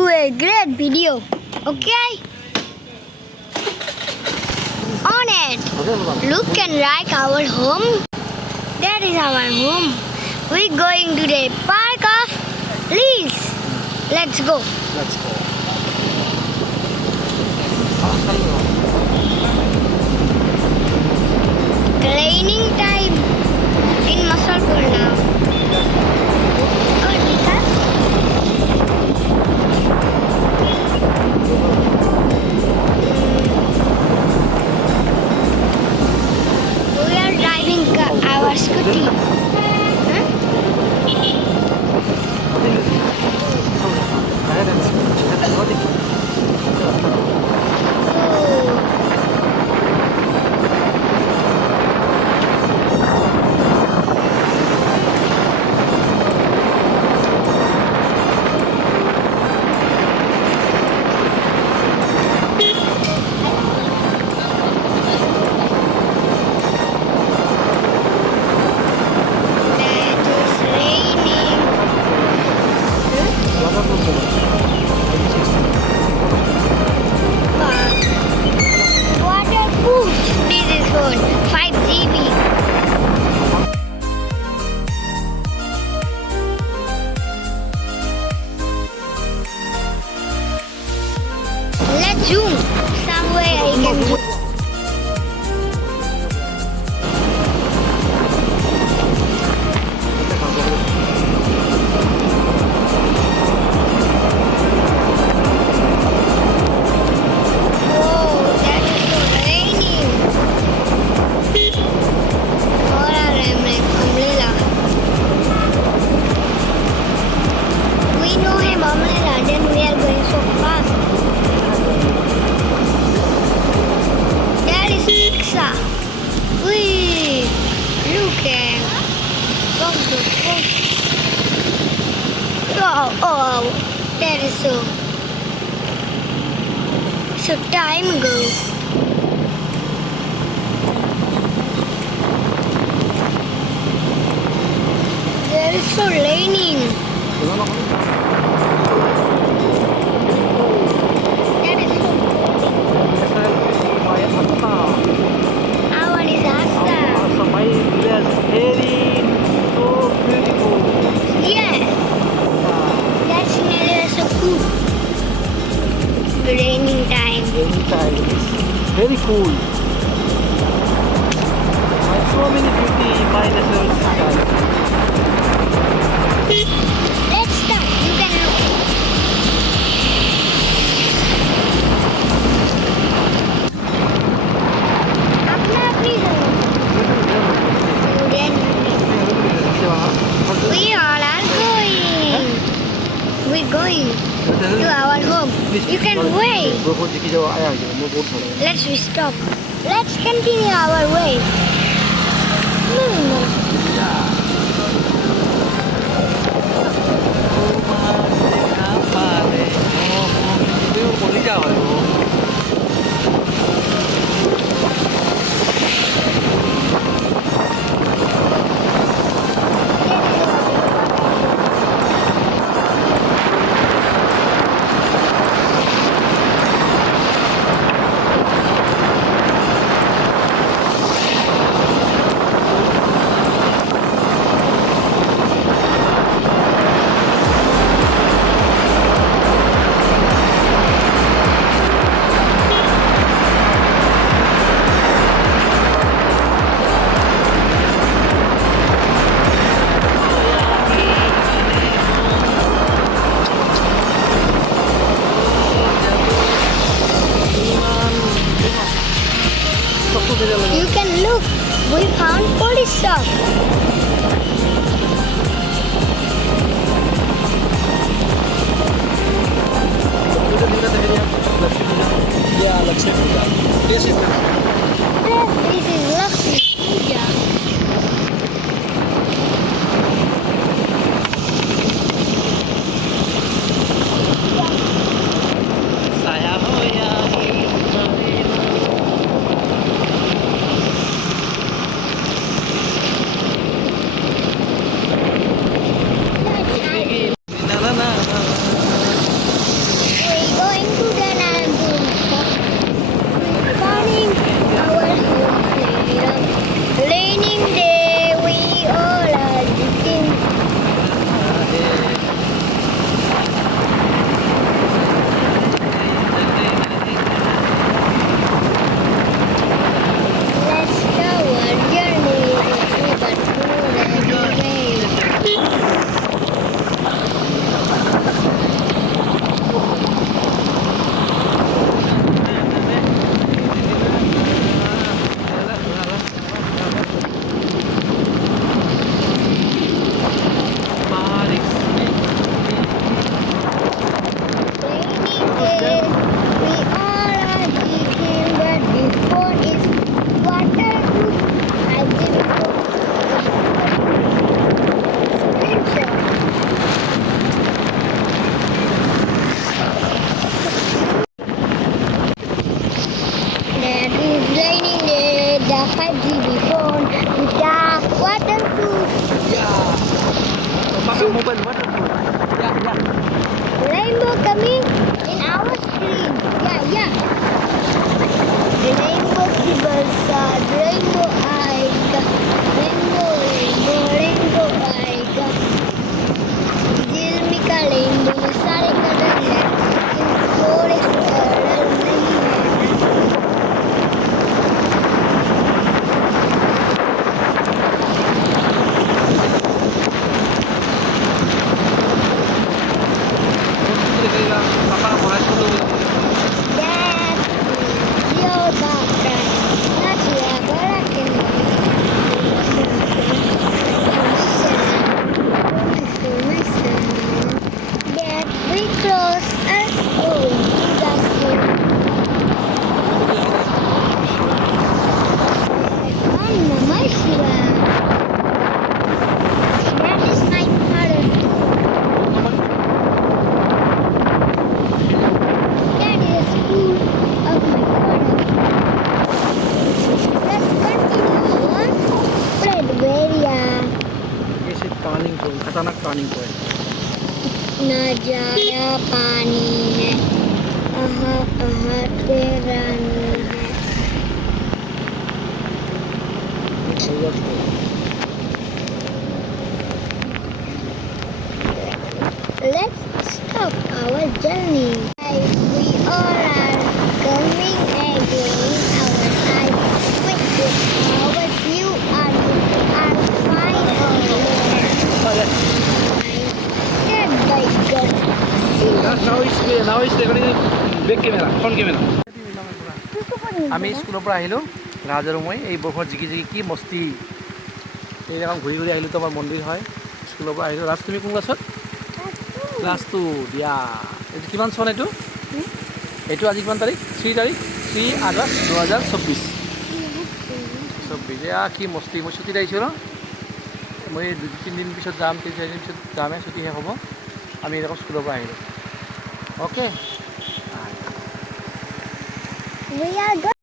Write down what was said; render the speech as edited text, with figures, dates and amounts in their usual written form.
do a great video. Okay? On it. Look and like our home. That is our home. We're going to the park of Leeds. Let's go. Let's go. Raining time in Masalpur now. Good, Vikas? We are driving our scooty. Huh? Oh. That is raining. Wow. Waterproof. This is phone. 5 GB. Let's zoom. Somewhere I can zoom. Whoa, that is so raining. Or I'm like umbrella. We know him umbrella, then we are going so fast. That is pizza. Wee, look at oh, that is so time goes. There is so raining. That is so. Our disaster. Yes, that's nearly so cool. Raining time. Very cool. So many beauty minus. Let's start. You can look. अपना अपनी जरूरत. We all are going. We're going to our home. You can wait. Let's stop. Let's continue our way. You can look. We found police shop. This is Lakshmi Puja. rainbow आएगा rainbow rainbow rainbow आएगा दिल में का rainbow में सारे colour हैं लेकिन थोड़े से कलर नहीं है देखिएगा पापा पढ़ाई शुरू हो Dad, you're back right. Not yet, but I can my son. Dad, we close and oh, that's good. Mama, my son. That is my father. That is the school of my father. Let's continue on. Spread area. This is turning point, खतरनाक turning point. नजारा पानी है तेरानी है Let's stop our journey. We all are coming again. Our eyes quick with our view are fine. Step by step. Now is recording back camera, front camera. আমি স্কুলৰ পৰা আহিলোঁ ৰাজ আৰু মই এই বৰষুণত জিকি জিকি কি মস্তি এই জেগা ঘূৰি ঘূৰি আহিলোঁ তো আমাৰ মন্দিৰ হয় স্কুলৰ পৰা আহিলোঁ ৰাজ তুমি কোন ক্লাছত ক্লাছ 2 দিয়া এইটো কিমান চন এইটো এইটো আজি কিমান তাৰিখ 3 আগষ্ট 2024 এয়া কি মস্তি মই ছুটীত আহিছোঁ ন মই 2-3 দিন পিছত যাম 3-4 দিন পিছত যামে ছুটী শেষ হ'ব আমি এনেকৈ স্কুলৰ পৰা আহিলোঁ অ'কে We are going.